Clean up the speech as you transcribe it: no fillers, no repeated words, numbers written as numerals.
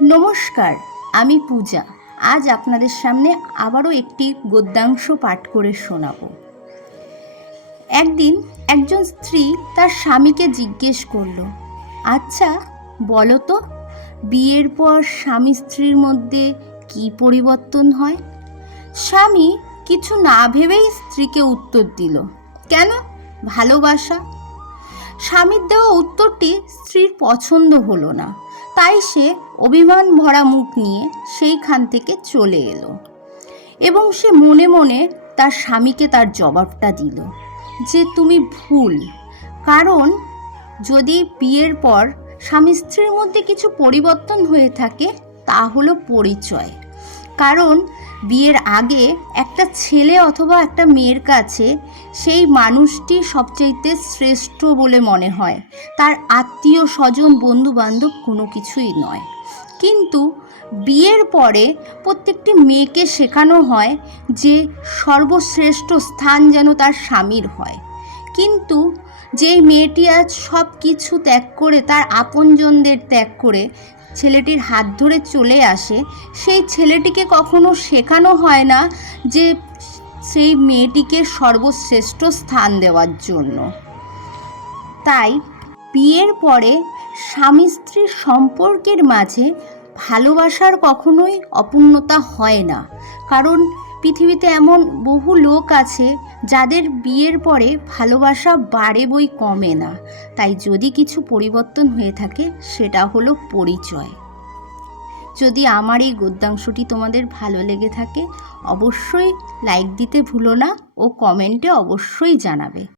নমস্কার, আমি পূজা। আজ আপনাদের সামনে আবারও একটি গদ্যাংশ পাঠ করে শোনাব। একদিন একজন স্ত্রী তার স্বামীকে জিজ্ঞেস করল, আচ্ছা বলো তো, বিয়ের পর স্বামী স্ত্রীর মধ্যে কি পরিবর্তন হয়? স্বামী কিছু না ভেবেই স্ত্রীকে উত্তর দিল, কেন, ভালোবাসা। স্বামীর দেওয়া উত্তরটি স্ত্রীর পছন্দ হলো না, তাই সে অভিমান ভরা মুখ নিয়ে সেইখান থেকে চলে এলো এবং সে মনে মনে তার স্বামীকে তার জবাবটা দিল যে তুমি ভুল। কারণ যদি বিয়ের পর স্বামী স্ত্রীর মধ্যে কিছু পরিবর্তন হয়ে থাকে তা হলো পরিচয়। কারণ বিয়ের আগে একটা ছেলে অথবা একটা মেয়ের কাছে সেই মানুষটি সবচাইতে শ্রেষ্ঠ বলে মনে হয়, তার আত্মীয় স্বজন বন্ধু বান্ধব কোনো কিছুই নয়। কিন্তু বিয়ের পরে প্রত্যেকটি মেয়েকে শেখানো হয় যে সর্বশ্রেষ্ঠ স্থান যেন তার স্বামীর হয়। কিন্তু যেই মেয়েটি আজ সব কিছু ত্যাগ করে, তার আপনজনদের ত্যাগ করে ছেলেটির হাত ধরে চলে আসে, সেই ছেলেটিকে কখনো শেখানো হয় না যে সেই মেয়েটিকে সর্বশ্রেষ্ঠ স্থান দেওয়ার জন্য। তাই বিয়ের পরে স্বামী স্ত্রীর সম্পর্কের মাঝে ভালোবাসার কখনোই অপূর্ণতা হয় না। কারণ পৃথিবীতে এমন বহু লোক আছে যাদের বিয়ের পরে ভালোবাসা বাড়ে বই কমে না। তাই যদি কিছু পরিবর্তন হয়ে থাকে সেটা হলো পরিচয়। যদি আমার এই গদ্যাংশটি তোমাদের ভালো লেগে থাকে অবশ্যই লাইক দিতে ভুলো না ও কমেন্টে অবশ্যই জানাবে।